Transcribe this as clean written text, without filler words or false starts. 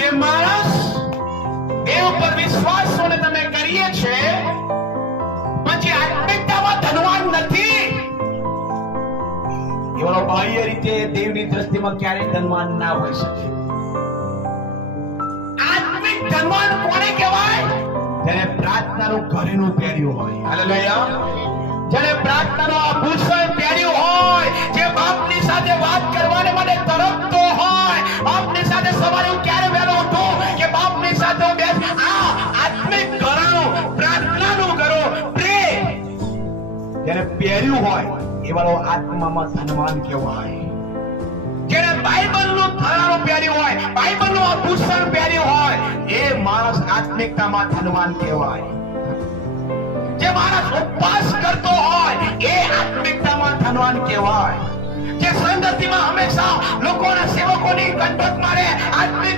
જે માણસ દેવ પર વિશ્વાસ સોને તમે કરીએ છે પછી આત્મિકતામાં ધનવાન નથી, એવો બાહ્ય રીતે દેવની દ્રષ્ટિમાં ક્યારેય ધનવાન ના હોઈ શકે. આત્મિક ધનવાન કોને કહેવાય? જેને પ્રાર્થનાનું ઘરેણું પહેર્યું હોય. હાલેલુયા. જેને પ્રાર્થનાનું આભૂષણ પહેર્યું હોય, જે બાપની સાથે વાત કરવાને માટે તરફતો હોય, બાપની સાથે સવારે હું ક્યારે વહેલો ઉઠો કે બાપની સાથે હું બેસ, આ આત્મિક ઘરેણું, પ્રાર્થનાનું ઘરેણું, પ્રે જેને પહેર્યું હોય એવાળો આત્મામાં ધનવાન કહેવાય. જેને બાઇબલનું ઘરેણું પહેર્યું હોય, બાઇબલનું આભૂષણ પહેર્યું હોય, એ માણસ આત્મિકતામાં ધનવાન કહેવાય. જે માણસ ઉપવાસ કરતો હોય એ આત્મિકતામાં ધનવાન કહેવાય. જે સંગતિમાં હંમેશા લોકોના સેવકોની કંટક મારે, આત્મિક